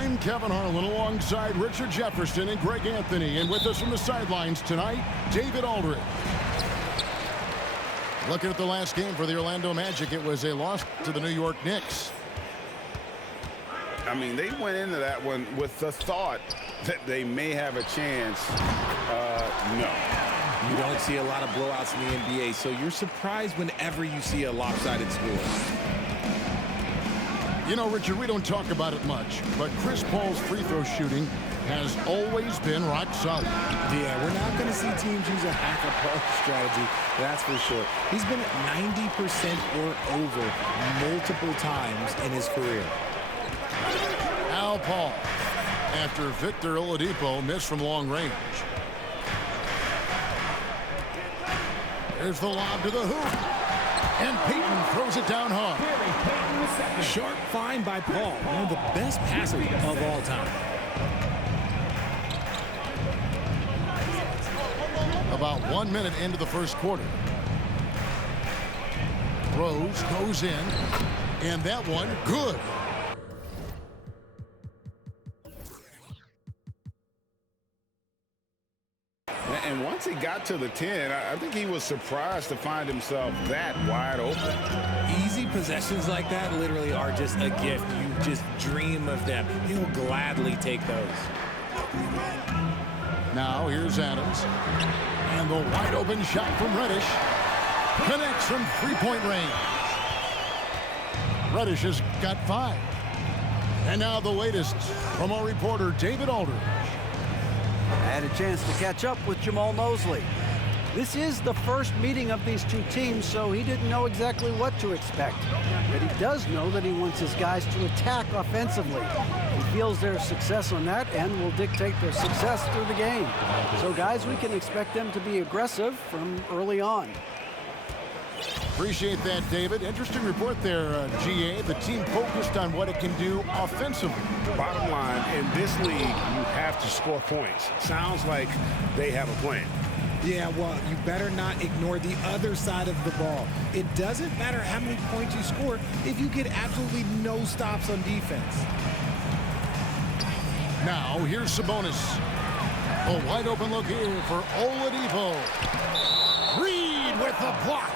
I'm Kevin Harlan alongside Richard Jefferson and Greg Anthony. And with us from the sidelines tonight, David Aldridge. Looking at the last game for the Orlando Magic, it was a loss to the New York Knicks. I mean, they went into that one with the thought that they may have a chance. No. You don't see a lot of blowouts in the NBA, so you're surprised whenever you see a lopsided score. You know, Richard, we don't talk about it much, but Chris Paul's free throw shooting has always been rock solid. Yeah, we're not going to see teams use a hack-approach strategy, that's for sure. He's been at 90% or over multiple times in his career. Al Paul, after Victor Oladipo missed from long range. There's the lob to the hoop. And Payton throws it down hard. Sharp find by Paul, one of the best passers of all time. About 1 minute into the first quarter. Rose goes in, and that one good. And once he got to the 10, I think he was surprised to find himself that wide open. Easy possessions like that literally are just a gift. You just dream of them. He'll gladly take those. Now here's Adams. And the wide open shot from Reddish. Connects from three-point range. Reddish has got 5. And now the latest from our reporter, David Aldridge. I had a chance to catch up with Jamal Mosley. This is the first meeting of these two teams, so he didn't know exactly what to expect. But he does know that he wants his guys to attack offensively. He feels their success on that and will dictate their success through the game. So, guys, we can expect them to be aggressive from early on. Appreciate that, David. Interesting report there, GA. The team focused on what it can do offensively. Bottom line, in this league, you have to score points. Sounds like they have a plan. Yeah, well, you better not ignore the other side of the ball. It doesn't matter how many points you score if you get absolutely no stops on defense. Now, here's Sabonis. A wide open look here for Oladipo. Reed with the block.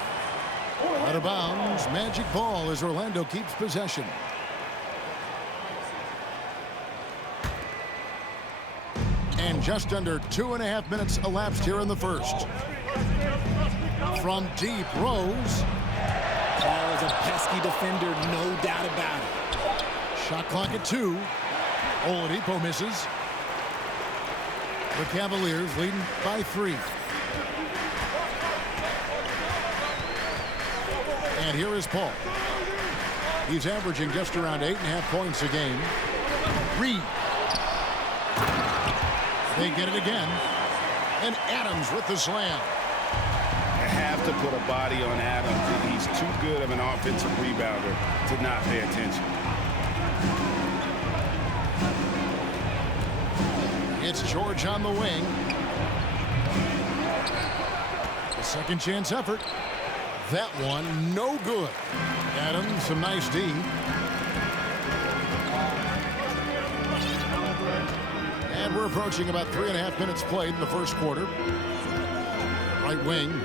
Out of bounds, Magic ball as Orlando keeps possession. And just under 2.5 minutes elapsed here in the first. From deep, Rose. Paul is a pesky defender, no doubt about it. Shot clock at 2. Oladipo misses. The Cavaliers leading by 3. And here is Paul. He's averaging just around 8.5 points a game. Reed. They get it again. And Adams with the slam. You have to put a body on Adams. He's too good of an offensive rebounder to not pay attention. It's George on the wing. The second chance effort. That one, no good. Adams, some nice D. And we're approaching about 3.5 minutes played in the first quarter. Right wing.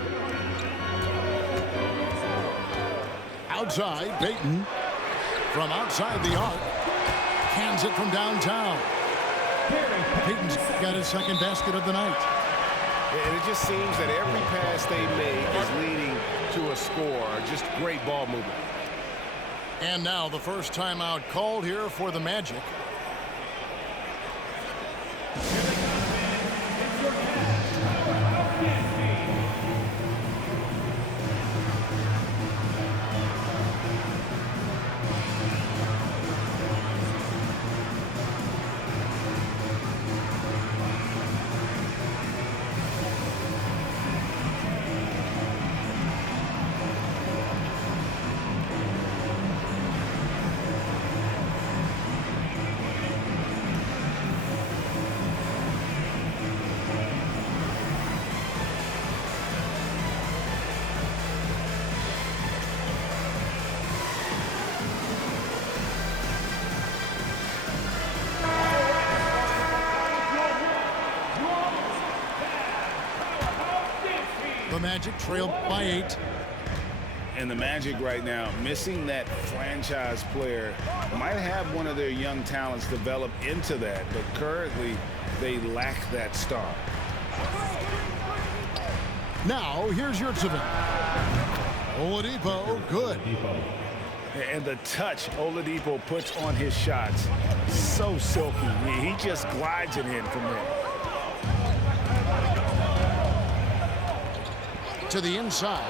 Outside, Payton. From outside the arc. Cans it from downtown. Payton's got his second basket of the night. And it just seems that every pass they make is leading to a score. Just great ball movement. And now the first timeout called here for the Magic. The Magic trail by 8. And the Magic right now, missing that franchise player, might have one of their young talents develop into that, but currently they lack that star. Now, here's Yurtseven. Oladipo, good. And the touch Oladipo puts on his shots, so silky. He just glides it in from there. To the inside.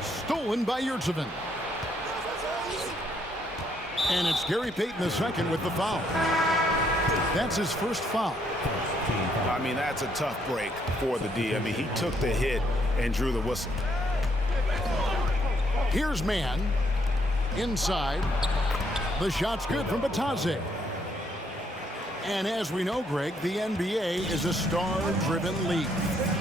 Stolen by Yurtseven. And it's Gary Payton II with the foul. That's his first foul. I mean, that's a tough break for the D. I mean, he took the hit and drew the whistle. Here's Mann. Inside. The shot's good from Batadze. And as we know, Greg, the NBA is a star-driven league.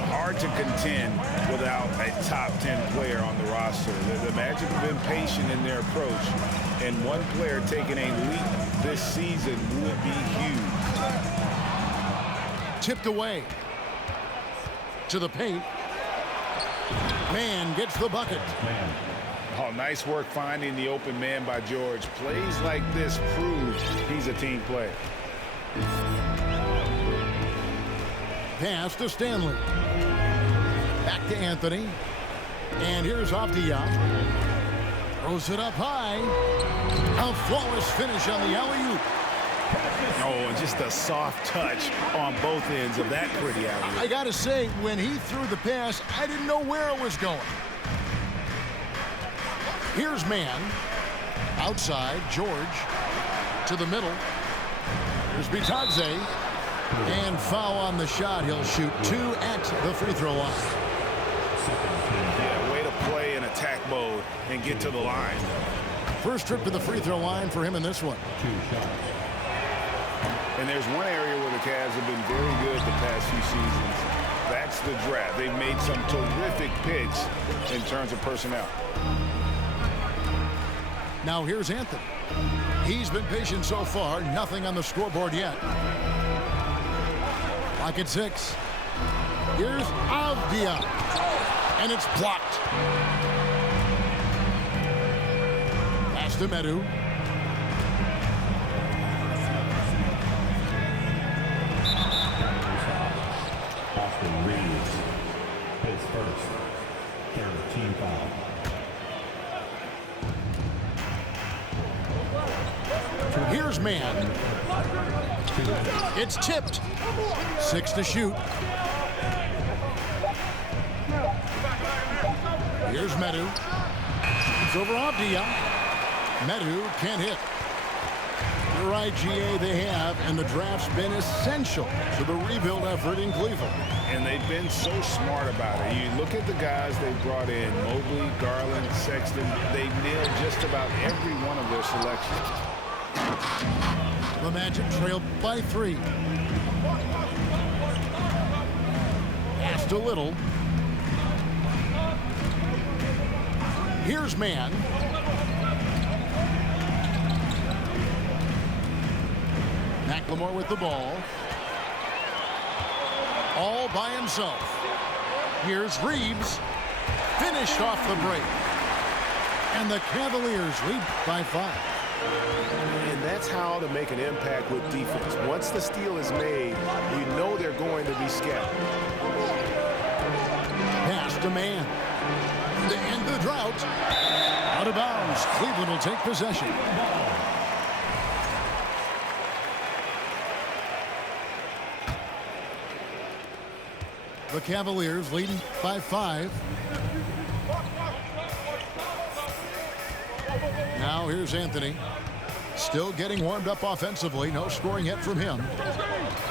Hard to contend without a top 10 player on the roster. The Magic have been patient in their approach, and one player taking a leap this season would be huge. Tipped away. To the paint. Mann gets the bucket. Oh, nice work finding the open man by George. Plays like this prove he's a team player. Pass to Stanley. Back to Anthony. And here's Avdia. Throws it up high. A flawless finish on the alley-oop. Oh, and just a soft touch on both ends of that pretty alley-oop. I gotta say, when he threw the pass, I didn't know where it was going. Here's Mann. Outside, George. To the middle. Here's Bitadze. And foul on the shot. He'll shoot 2 at the free throw line. Yeah, way to play in attack mode and get to the line. First trip to the free throw line for him in this one. And there's one area where the Cavs have been very good the past few seasons. That's the draft. They've made some terrific picks in terms of personnel. Now here's Anthony. He's been patient so far. Nothing on the scoreboard yet. Lock at 6. Here's Avdia. And it's blocked. Pass to Medu. Austin Reeves, his first. Third team foul. Here's Mann. It's tipped. 6 to shoot. Here's Medu. It's over Avdia. Medu can't hit. You're right, GA, they have, and the draft's been essential to the rebuild effort in Cleveland. And they've been so smart about it. You look at the guys they brought in, Mobley, Garland, Sexton, they've nailed just about every one of their selections. The Magic trail by 3. Pass to Little. Here's Mann. McLemore with the ball. All by himself. Here's Reeves. Finished off the break. And the Cavaliers lead by 5. And that's how to make an impact with defense. Once the steal is made, you know they're going to be scattered. Pass to Mann. To end the drought. Out of bounds. Cleveland will take possession. The Cavaliers leading by 5. Now here's Anthony. Still getting warmed up offensively. No scoring yet from him.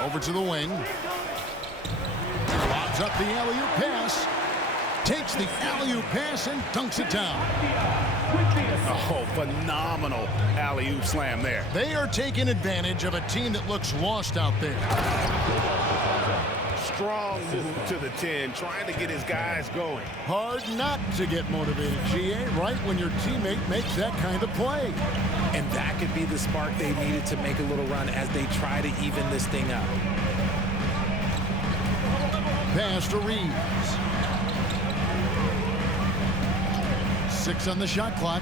Over to the wing. Lobs up the alley-oop pass. Takes the alley-oop pass and dunks it down. Oh, phenomenal alley-oop slam there. They are taking advantage of a team that looks lost out there. Strong move to the 10, trying to get his guys going. Hard not to get motivated, GA, right when your teammate makes that kind of play. And that could be the spark they needed to make a little run as they try to even this thing up. Pass to Reeves. 6 on the shot clock.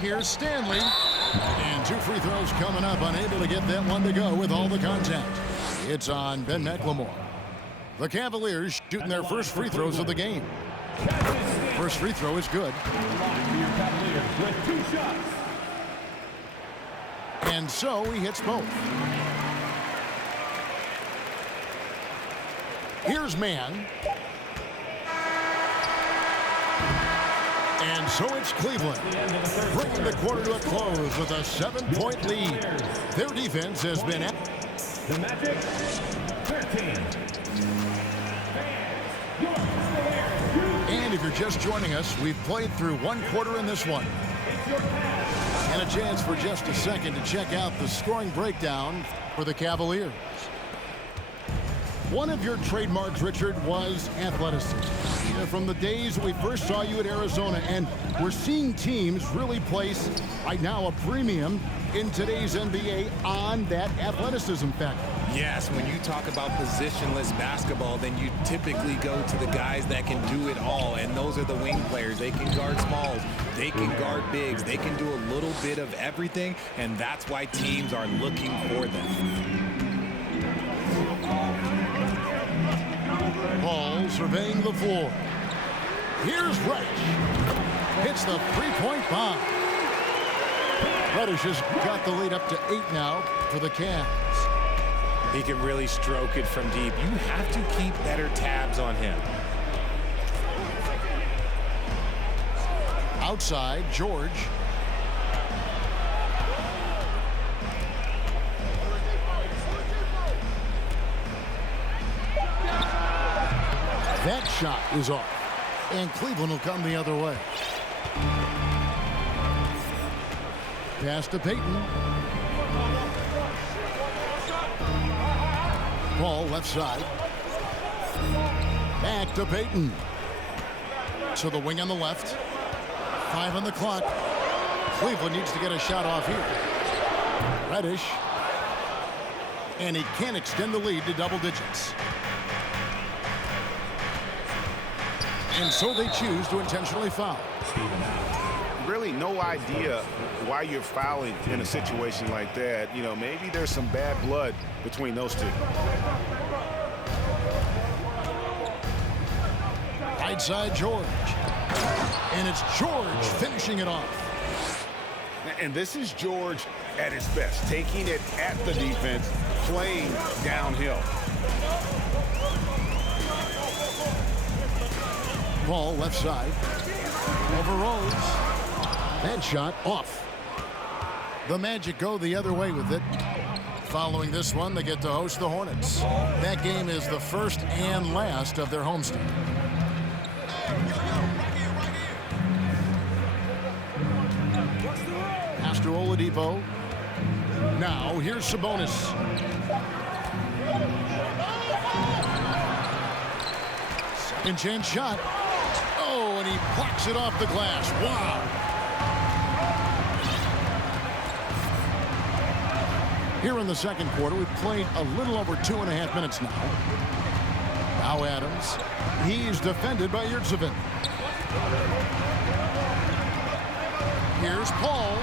Here's Stanley. And 2 free throws coming up. Unable to get that one to go with all the contact. It's on Ben McLemore. The Cavaliers shooting their first free throws of the game. First free throw is good. With 2 shots. And so he hits both. Here's Mann. And so it's Cleveland, bringing the quarter to a close with a 7-point lead. Their defense has been at The Magic, 13. And if you're just joining us, we've played through 1 quarter in this one. And a chance for just a second to check out the scoring breakdown for the Cavaliers. One of your trademarks, Richard, was athleticism. From the days we first saw you at Arizona, and we're seeing teams really place, right now, a premium in today's NBA on that athleticism factor. Yes, when you talk about positionless basketball, then you typically go to the guys that can do it all, and those are the wing players. They can guard smalls, they can guard bigs, they can do a little bit of everything, and that's why teams are looking for them. Paul surveying the floor. Here's Reddish. Hits the three-point bomb. Reddish has got the lead up to 8 now for the Cavs. He can really stroke it from deep. You have to keep better tabs on him. Outside, George. That shot is off, and Cleveland will come the other way. Pass to Payton. Paul left side. Back to Payton. To the wing on the left. 5 on the clock. Cleveland needs to get a shot off here. Reddish. And he can't extend the lead to double digits. And so they choose to intentionally foul. Really no idea why you're fouling in a situation like that. You know, maybe there's some bad blood between those two. Right side, George. And it's George finishing it off. And this is George at his best, taking it at the defense, playing downhill. Ball left side. Over Rose. That shot off. The Magic go the other way with it. Following this one, they get to host the Hornets. That game is the first and last of their homestand. Pass to Oladipo. Now, here's Sabonis. Second chance shot. Oh, and he blocks it off the glass. Wow. Here in the second quarter, we've played a little over 2.5 minutes now. Now Adams. He's defended by Yurtseven. Here's Paul.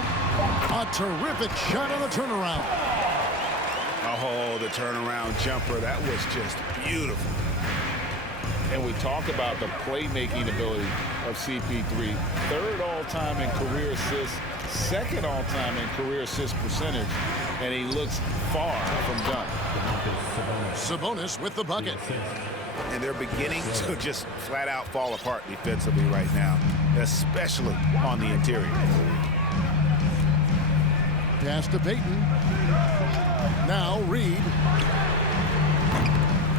A terrific shot on the turnaround. Oh, the turnaround jumper. That was just beautiful. And we talk about the playmaking ability of CP3. 3rd all-time in career assists, 2nd all-time in career assist percentage, and he looks far from done. Sabonis with the bucket. And they're beginning to just flat out fall apart defensively right now, especially on the interior. Pass to Payton. Now Reed.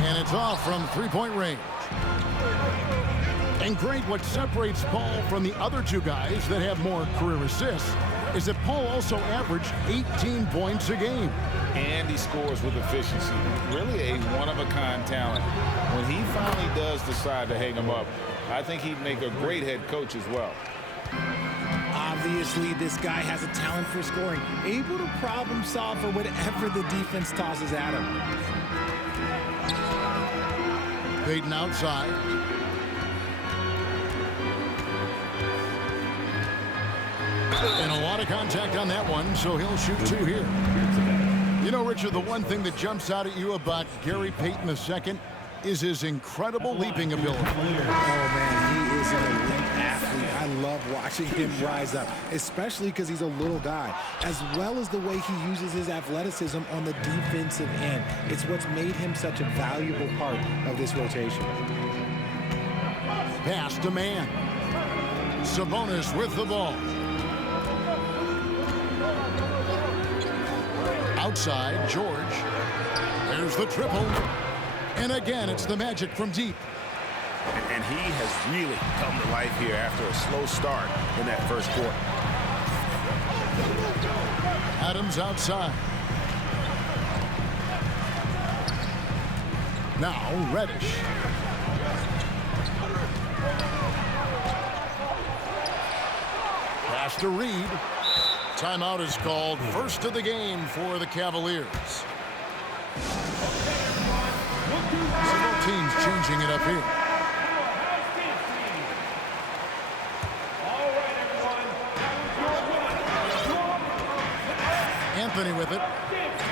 And it's off from three-point range. And great, what separates Paul from the other two guys that have more career assists is that Paul also averaged 18 points a game. And he scores with efficiency. Really a one-of-a-kind talent. When he finally does decide to hang him up, I think he'd make a great head coach as well. Obviously, this guy has a talent for scoring, able to problem solve for whatever the defense tosses at him. Payton outside. And a lot of contact on that one, so he'll shoot 2 here. You know, Richard, the one thing that jumps out at you about Gary Payton II is his incredible leaping ability. Oh, man, he is an elite athlete. I love watching him rise up, especially because he's a little guy, as well as the way he uses his athleticism on the defensive end. It's what's made him such a valuable part of this rotation. Pass to man. Sabonis with the ball. Outside, George. There's the triple. And again, it's the Magic from deep. And he has really come to life here after a slow start in that first quarter. Adams outside. Now, Reddish. Pass to Reed. Timeout is called. First of the game for the Cavaliers. Several teams changing it up here. Anthony with it.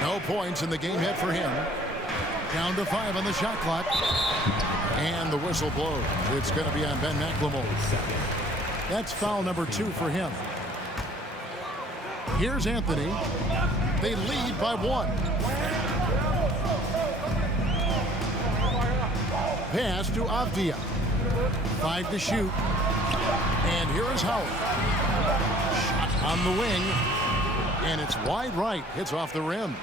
No points in the game hit for him. Down to 5 on the shot clock. And the whistle blows. It's going to be on Ben McLemore. That's foul number 2 for him. Here's Anthony. They lead by 1. Pass to Avdia. 5 to shoot. And here is Howard. Shot on the wing. And it's wide right. Hits off the rim.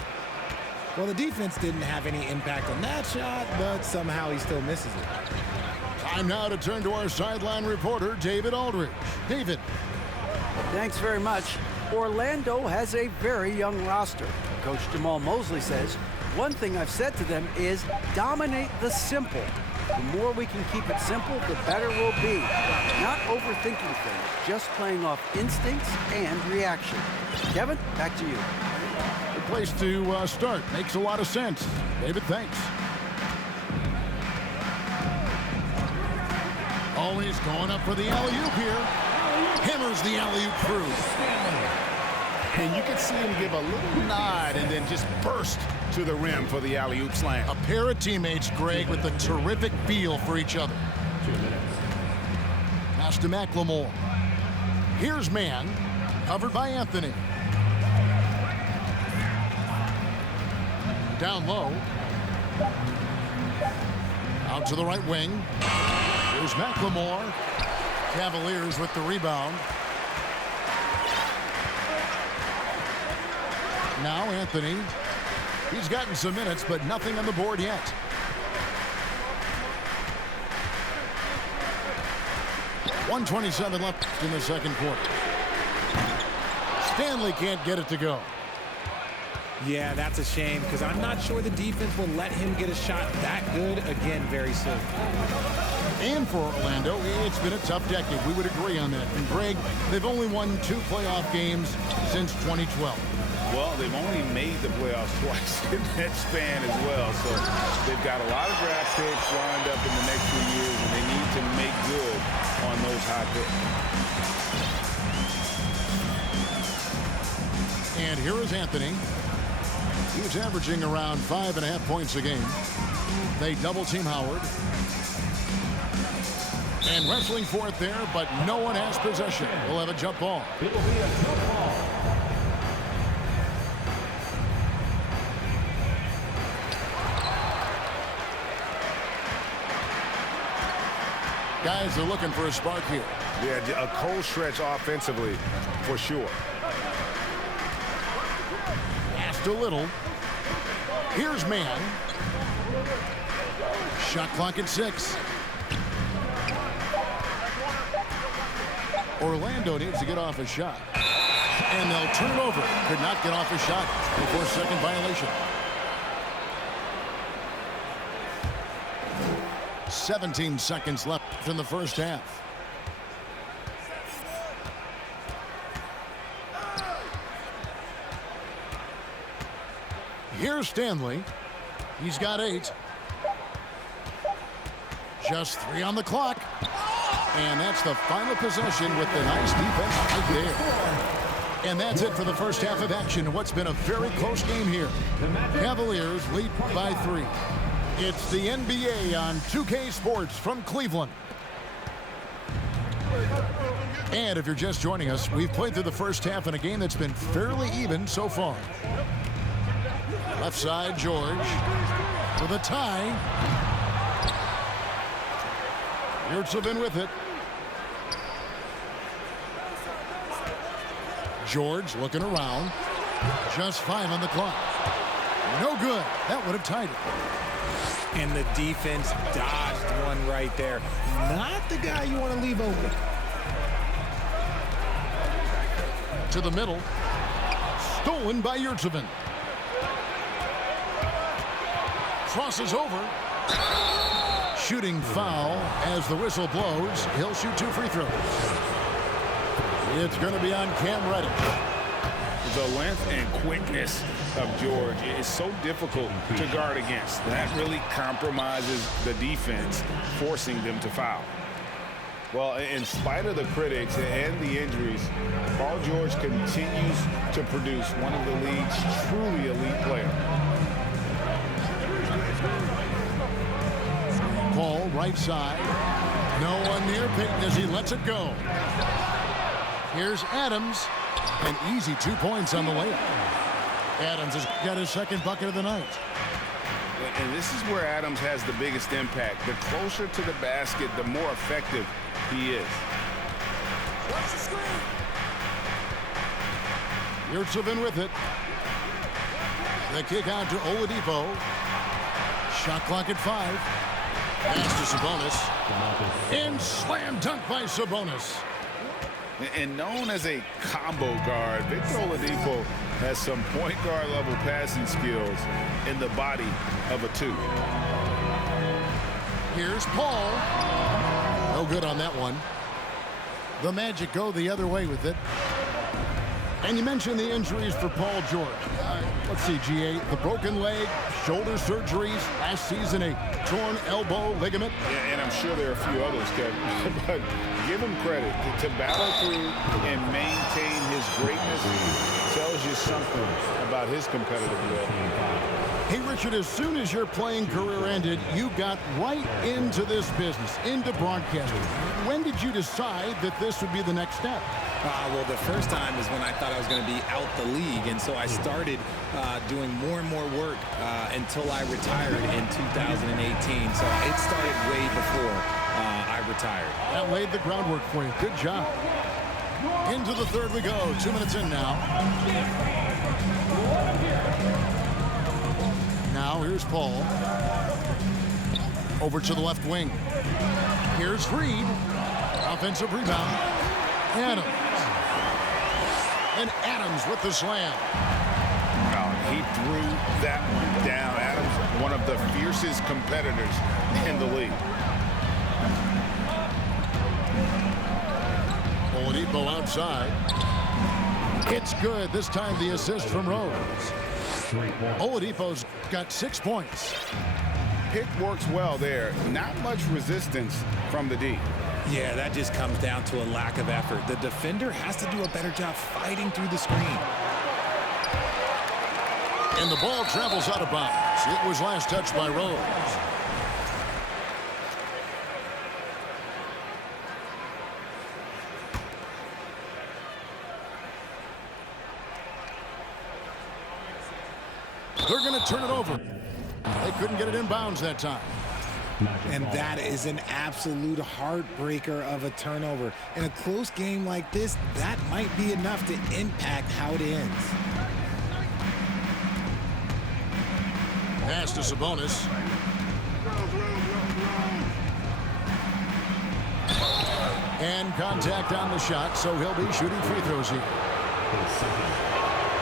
Well, the defense didn't have any impact on that shot, but somehow he still misses it. Time now to turn to our sideline reporter, David Aldridge. David. Thanks very much. Orlando has a very young roster. Coach Jamal Mosley says, one thing I've said to them is dominate the simple. The more we can keep it simple, the better we'll be. Not overthinking things, just playing off instincts and reaction. Kevin, back to you. Good place to start. Makes a lot of sense. David, thanks. Always going up for the alley-oop here. Hammers the alley-oop through. And you can see him give a little nod and then just burst to the rim for the alley-oop slam. A pair of teammates, Greg, with a terrific feel for each other. Pass to McLemore. Here's man, covered by Anthony. Down low. Out to the right wing. Here's McLemore. Cavaliers with the rebound. Now Anthony. He's gotten some minutes, but nothing on the board yet. .127 left in the second quarter. Stanley can't get it to go. Yeah, that's a shame, because I'm not sure the defense will let him get a shot that good again very soon. And for Orlando, it's been a tough decade. We would agree on that. And Greg, they've only won 2 playoff games since 2012. Well, they've only made the playoffs twice in that span as well. So they've got a lot of draft picks lined up in the next few years, and they need to make good on those high picks. And here is Anthony. He's averaging around 5.5 points a game. They double-team Howard. And wrestling for it there, but no one has possession. We'll have a jump ball. It will be a jump ball. Guys are looking for a spark here. Yeah, a cold stretch offensively, for sure. Passed a little. Here's man. Shot clock at 6. Orlando needs to get off a shot. And they'll turn it over. Could not get off a shot before second violation. 17 seconds left in the first half. Here's Stanley. He's got 8. Just 3 on the clock. And that's the final possession with the nice defense right there. And that's it for the first half of action. What's been a very close game here. Cavaliers lead by 3. It's the NBA on 2K Sports from Cleveland. And if you're just joining us, we've played through the first half in a game that's been fairly even so far. Left side, George for the tie. Yurtsevin with it. George looking around. Just 5 on the clock. No good. That would have tied it. And the defense dodged one right there. Not the guy you want to leave open. To the middle. Stolen by Yurtsevin. Crosses over. Shooting foul as the whistle blows. He'll shoot 2 free throws. It's going to be on Cam Reddish. The length and quickness of George is so difficult to guard against. That really compromises the defense, forcing them to foul. Well, in spite of the critics and the injuries, Paul George continues to produce one of the league's truly elite players. Paul, right side. No one near Payton as he lets it go. Here's Adams. An easy 2 points on the layup. Adams has got his second bucket of the night. And this is where Adams has the biggest impact. The closer to the basket, the more effective he is. Watch the screen. Yurtsevin with it. The kick out to Oladipo. Shot clock at 5. Pass to Sabonis. And slam dunk by Sabonis. And known as a combo guard, Victor Oladipo has some point guard level passing skills in the body of a 2. Here's Paul. No good on that one. The Magic go the other way with it. And you mentioned the injuries for Paul George. Let's see, GA, the broken leg, shoulder surgeries, last season a torn elbow ligament. Yeah, and I'm sure there are a few others, Kevin. But give him credit. To battle through and maintain his greatness tells you something about his competitive level. Hey, Richard, as soon as your playing career ended, you got right into this business, into broadcasting. When did you decide that this would be the next step? Well, the first time is when I thought I was going to be out the league, and so I started doing more and more work until I retired in 2018. So it started way before I retired. That laid the groundwork for you. Good job. Into the third we go. 2 minutes in now. Now here's Paul. Over to the left wing. Here's Reed. Offensive rebound. Adams. And Adams with the slam. He threw that one down. Adams, one of the fiercest competitors in the league. Oladipo outside. It's good. This time the assist from Rose. Oladipo's got 6 points. Pick works well there. Not much resistance from the D. Yeah, that just comes down to a lack of effort. The defender has to do a better job fighting through the screen. And the ball travels out of bounds. It was last touched by Rose. They're going to turn it over. They couldn't get it in bounds that time. And that is an absolute heartbreaker of a turnover. In a close game like this, that might be enough to impact how it ends. Pass to Sabonis. And contact on the shot, so he'll be shooting free throws here.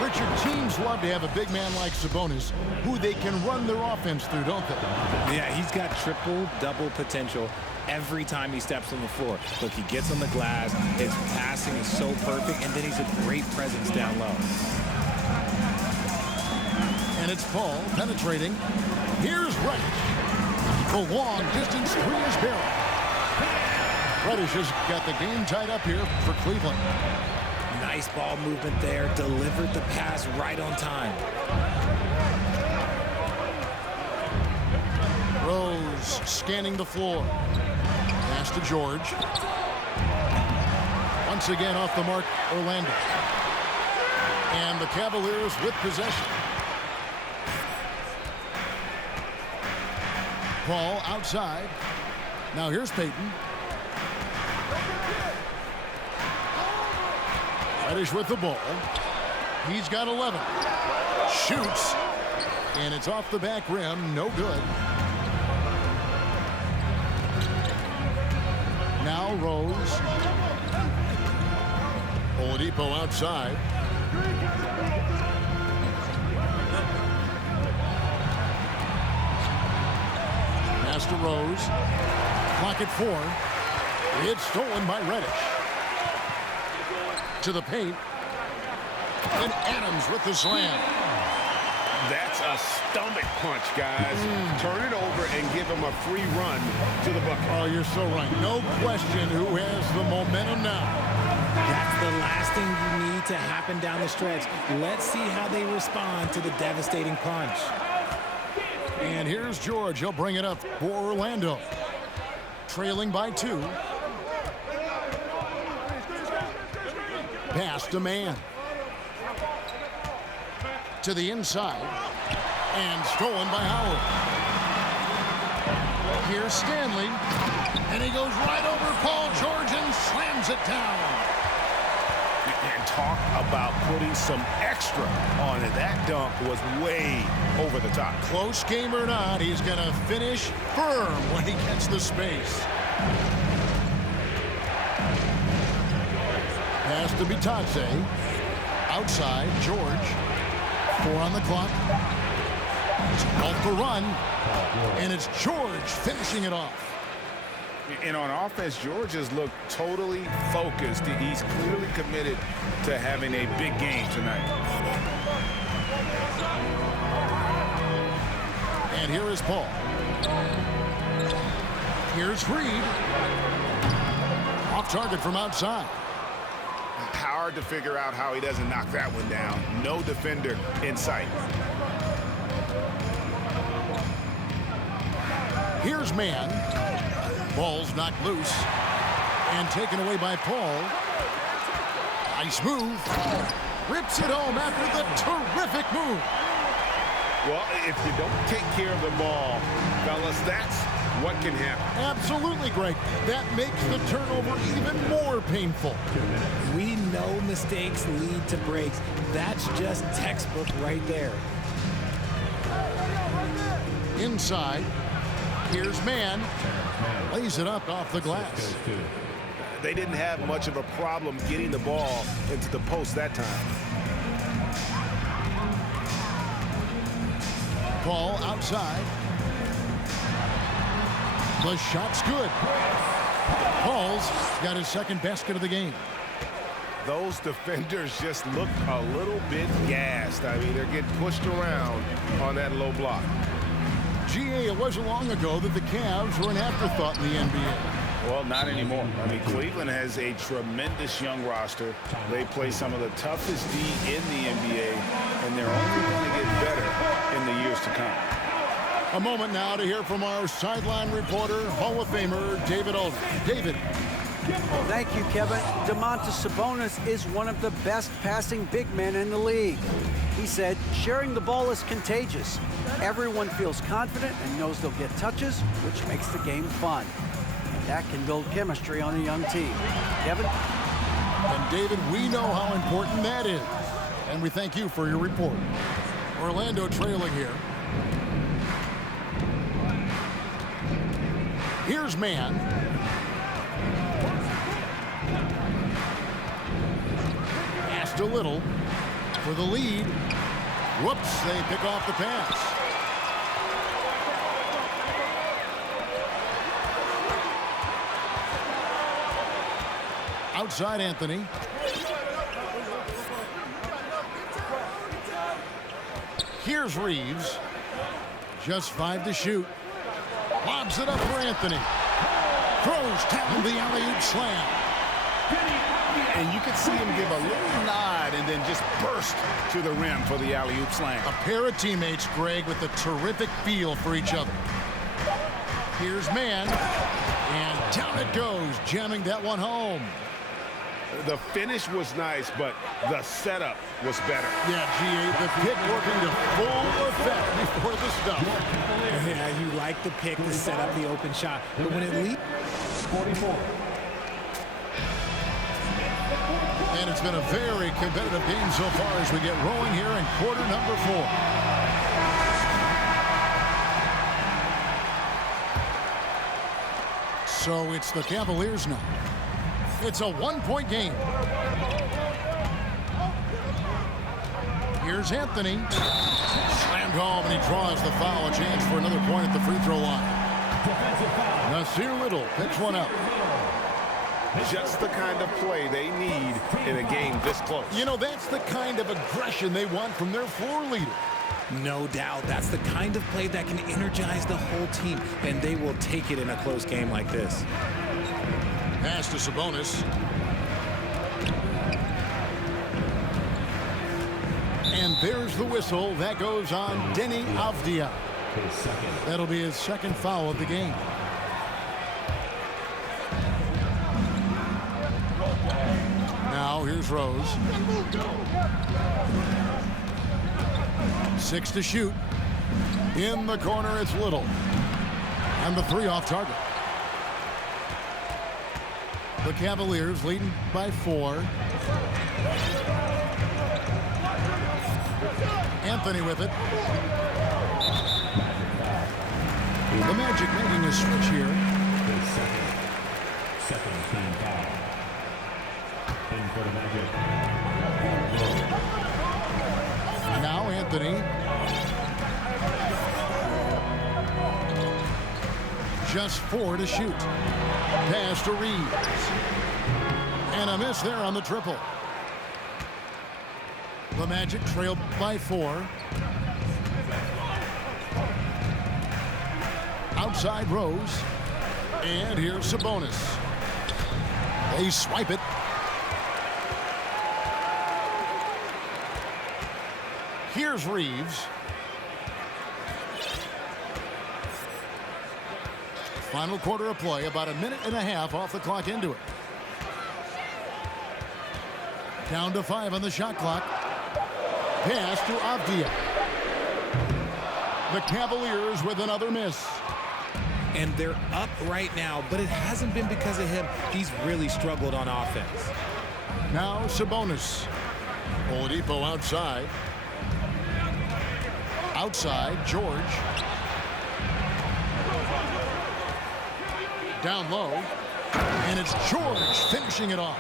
Richard, teams love to have a big man like Sabonis who they can run their offense through, don't they? Yeah, he's got triple-double potential every time he steps on the floor. Look, he gets on the glass, his passing is so perfect, and then he's a great presence down low. And it's Paul penetrating. Here's Reddish. The long distance three is barrel. Reddish has got the game tied up here for Cleveland. Nice ball movement there. Delivered the pass right on time. Rose scanning the floor. Pass to George. Once again off the mark, Orlando. And the Cavaliers with possession. Paul outside. Now here's Payton. Reddish with the ball. He's got 11. Shoots. And it's off the back rim. No good. Now Rose. Oladipo outside. Pass to Rose. Clock at 4. It's stolen by Reddish. To the paint. And Adams with the slam. That's a stomach punch, guys. Turn it over and give him a free run to the bucket. Oh, you're so right. No question who has the momentum now. That's the last thing you need to happen down the stretch. Let's see how they respond to the devastating punch. And here's George. He'll bring it up for Orlando. Trailing by 2. Pass to man. To the inside. And stolen by Howard. Here's Stanley. And he goes right over Paul George and slams it down. And talk about putting some extra on it. That dunk was way over the top. Close game or not, he's going to finish firm when he gets the space. Pass to Bitadze. Outside, George. 4 on the clock. Off the run. And it's George finishing it off. And on offense, George has looked totally focused. He's clearly committed to having a big game tonight. And here is Paul. Here's Reed. Off target from outside. Hard to figure out how he doesn't knock that one down. No defender in sight. Here's man. Ball's knocked loose and taken away by Paul. Nice move. Rips it home after the terrific move. Well, if you don't take care of the ball, fellas, that's what can happen. Absolutely, Greg. That makes the turnover even more painful. We know mistakes lead to breaks. That's just textbook right there. Inside. Here's man. Lays it up off the glass. They didn't have much of a problem getting the ball into the post that time. Paul outside. The shot's good. Paul's got his second basket of the game. Those defenders just look a little bit gassed. I mean, they're getting pushed around on that low block. GA, it wasn't long ago that the Cavs were an afterthought in the NBA. Well, not anymore. I mean, Cleveland has a tremendous young roster. They play some of the toughest D in the NBA, and they're only going to get better in the years to come. A moment now to hear from our sideline reporter, Hall of Famer David Aldridge. David. Thank you, Kevin. Domantas Sabonis is one of the best passing big men in the league. He said, sharing the ball is contagious. Everyone feels confident and knows they'll get touches, which makes the game fun. And that can build chemistry on a young team. Kevin? And David, we know how important that is. And we thank you for your report. Orlando trailing here. Here's man. Passed a little for the lead. Whoops, they pick off the pass. Outside Anthony. Here's Reeves. Just 5 to shoot. Lobs it up for Anthony. Throws down the alley-oop slam. And you could see him give a little nod and then just burst to the rim for the alley-oop slam. A pair of teammates, Greg, with a terrific feel for each other. Here's man, and down it goes, jamming that one home. The finish was nice, but the setup was better. Yeah, G.A., the pick working to full effect before the stop. Yeah, you like the pick to set up the open shot, but when it leads... 44. And it's been a very competitive game so far as we get rolling here in quarter number 4. So it's the Cavaliers now. It's a one-point game. Here's Anthony. Slammed home, and he draws the foul. A chance for another point at the free throw line. Nasir Little picks one up. Just the kind of play they need in a game this close. You know, that's the kind of aggression they want from their floor leader. No doubt. That's the kind of play that can energize the whole team, and they will take it in a close game like this. Pass to Sabonis. And there's the whistle. That goes on Deni Avdija. That'll be his second foul of the game. Now here's Rose. 6 to shoot. In the corner, it's Little. And the 3 off target. The Cavaliers leading by 4. Anthony with it. The Magic making a switch here. Second team foul. In for the Magic. Now Anthony. Just 4 to shoot. Pass to Reeves. And a miss there on the triple. The Magic trailed by 4. Outside Rose. And here's Sabonis. They swipe it. Here's Reeves. Final quarter of play, about a minute and a half off the clock into it. Down to 5 on the shot clock. Pass to Avdija. The Cavaliers with another miss. And they're up right now, but it hasn't been because of him. He's really struggled on offense. Now Sabonis. Oladipo outside. Outside, George. Down low. And it's George finishing it off.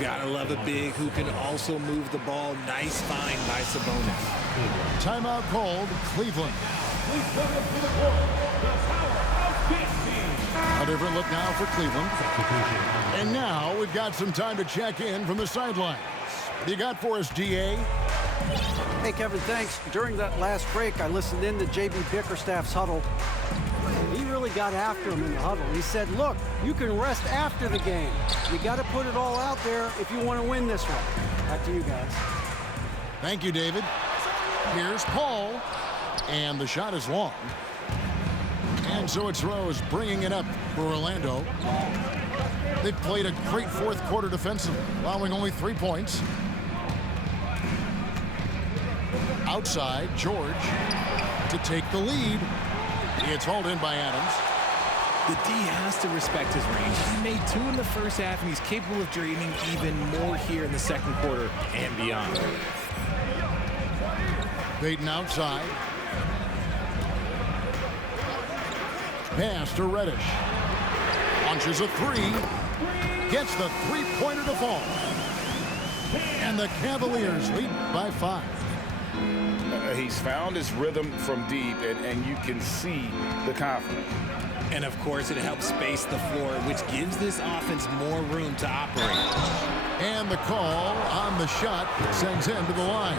Gotta love a big who can also move the ball. Nice find by Sabonis. Timeout called, Cleveland. A different look now for Cleveland. And now we've got some time to check in from the sidelines. What do you got for us, DA? Hey, Kevin, thanks. During that last break, I listened in to J.B. Bickerstaff's huddle. He really got after him in the huddle. He said, look, you can rest after the game. You got to put it all out there if you want to win this one. Back to you guys. Thank you, David. Here's Paul. And the shot is long. And so it's Rose bringing it up for Orlando. They've played a great fourth quarter defensively, allowing only 3 points. Outside, George to take the lead. It's hauled in by Adams. The D has to respect his range. He made 2 in the first half, and he's capable of draining even more here in the second quarter and beyond. Payton outside. Pass to Reddish. Launches a 3. Gets the three-pointer to fall. And the Cavaliers lead by 5. He's found his rhythm from deep, and you can see the confidence. And, of course, it helps space the floor, which gives this offense more room to operate. And the call on the shot sends him to the line.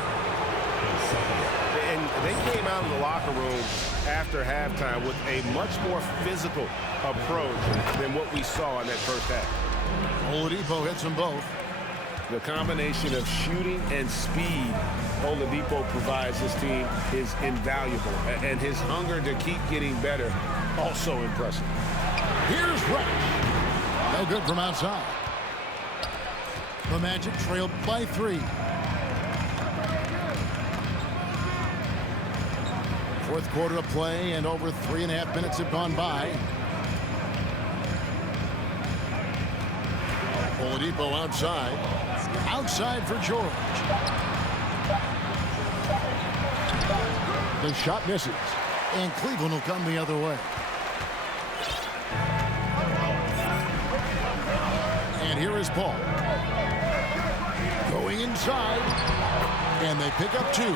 And they came out of the locker room after halftime with a much more physical approach than what we saw in that first half. Oladipo hits them both. The combination of shooting and speed Oladipo provides his team is invaluable. And his hunger to keep getting better, also impressive. Here's Reddish. No good from outside. The Magic trailed by 3. Fourth quarter of play, and over 3.5 minutes have gone by. Oladipo outside. Outside for George. The shot misses, and Cleveland will come the other way. And here is Paul. Going inside, and they pick up 2.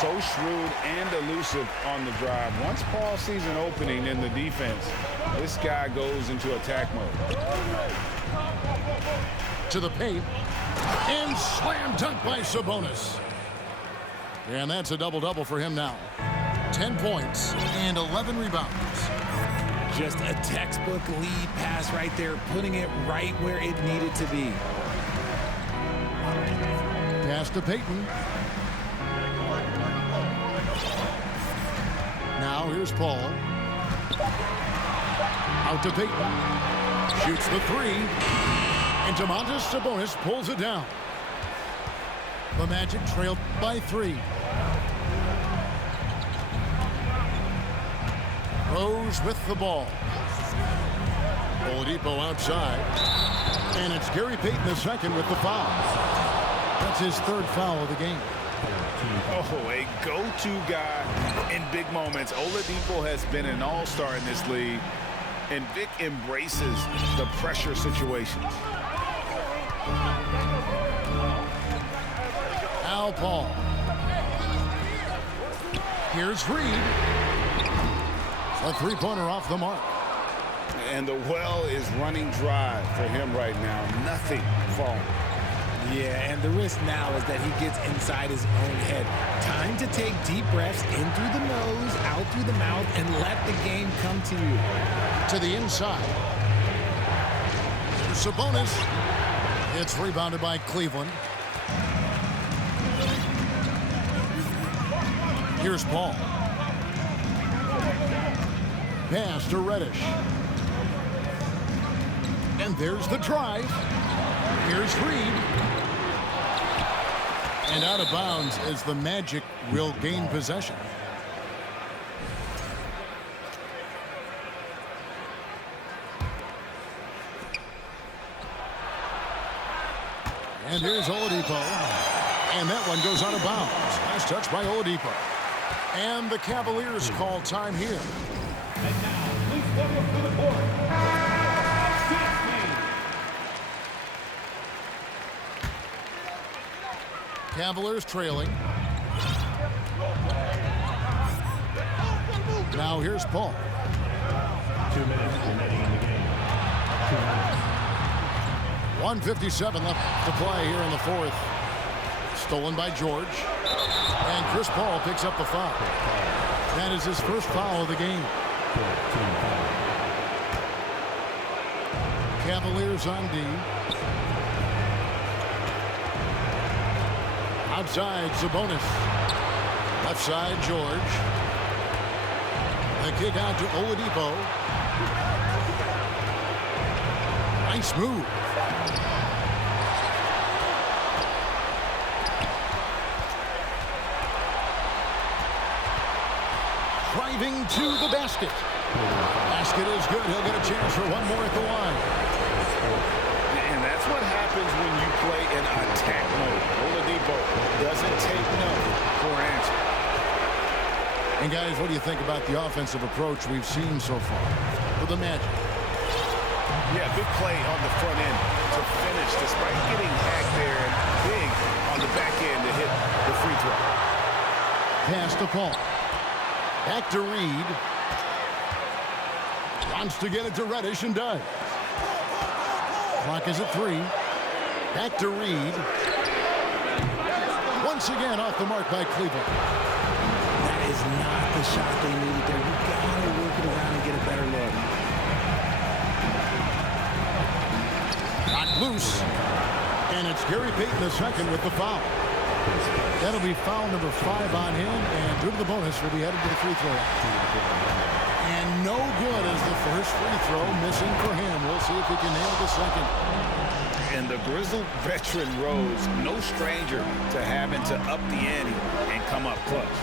So shrewd and elusive on the drive. Once Paul sees an opening in the defense, this guy goes into attack mode. To the paint, and slam dunk by Sabonis. And that's a double-double for him now. 10 points and 11 rebounds. Just a textbook lead pass right there, putting it right where it needed to be. Pass to Payton. Now here's Paul. Out to Payton. Shoots the 3. And Domantas Sabonis pulls it down. The Magic trailed by 3. Rose with the ball. Oladipo outside. And it's Gary Payton II with the foul. That's his 3rd foul of the game. Oh, a go-to guy in big moments. Oladipo has been an all-star in this league, and Vic embraces the pressure situations. Al Paul. Here's Reed. A 3-pointer off the mark. And the well is running dry for him right now. Nothing falling. Yeah, and the risk now is that he gets inside his own head. Time to take deep breaths in through the nose, out through the mouth, and let the game come to you. To the inside. Sabonis. It's rebounded by Cleveland. Here's Paul. Pass to Reddish. And there's the drive. Here's Reed. And out of bounds as the Magic will gain possession. And here's Oladipo. And that one goes out of bounds. Nice touch by Oladipo. And the Cavaliers call time here. And now, please welcome to the court, Cavaliers trailing. Now here's Paul. 2 minutes remaining in the game. 2 minutes. 1:57 left to play here in the 4th. Stolen by George. And Chris Paul picks up the foul. That is his 1st foul of the game. Cavaliers on D. Outside, Sabonis. Left side, George. The kick out to Oladipo. Nice move. Driving to the basket. Basket is good. He'll get a chance for one more at the line. And that's what happens when you play in attack mode. Oladipo doesn't take no for an answer. And guys, what do you think about the offensive approach we've seen so far for the Magic? Yeah, big play on the front end to finish despite getting hacked there, and big on the back end to hit the free throw. Pass to Paul. Back to Reed. Wants to get it to Reddish and does. Clock is at 3. Back to Reed. Once again off the mark by Cleveland. That is not the shot they needed there. You gotta work it around and get a better look. Knocked loose. And it's Gary Payton II with the foul. That'll be foul number 5 on him, and due to the bonus, will be headed to the free throw. And no good as the first free throw missing for him. We'll see if he can nail the second. And the grizzled veteran Rose, no stranger to having to up the ante and come up clutch.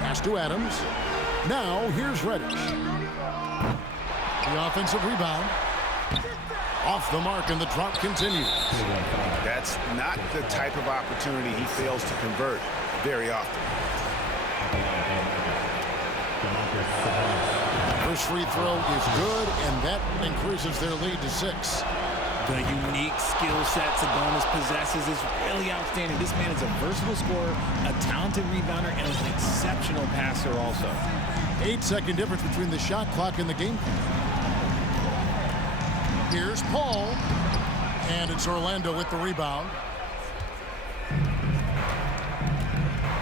Pass to Adams. Now here's Reddish. The offensive rebound. Off the mark, and the drop continues. That's not the type of opportunity he fails to convert very often. First free throw is good, and that increases their lead to 6. The unique skill set Sabonis possesses is really outstanding. This man is a versatile scorer, a talented rebounder, and an exceptional passer also. 8-second difference between the shot clock and the game clock. Here's Paul, and it's Orlando with the rebound.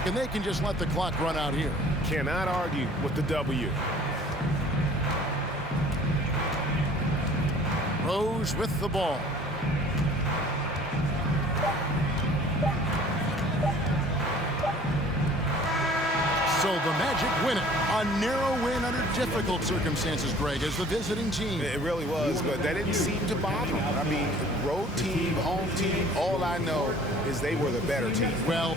And they can just let the clock run out here. Cannot argue with the W. Rose with the ball. So the Magic win it. A narrow win under difficult circumstances, Greg, as the visiting team. It really was, but that didn't seem to bother them. I mean, road team, home team, all I know is they were the better team. Well,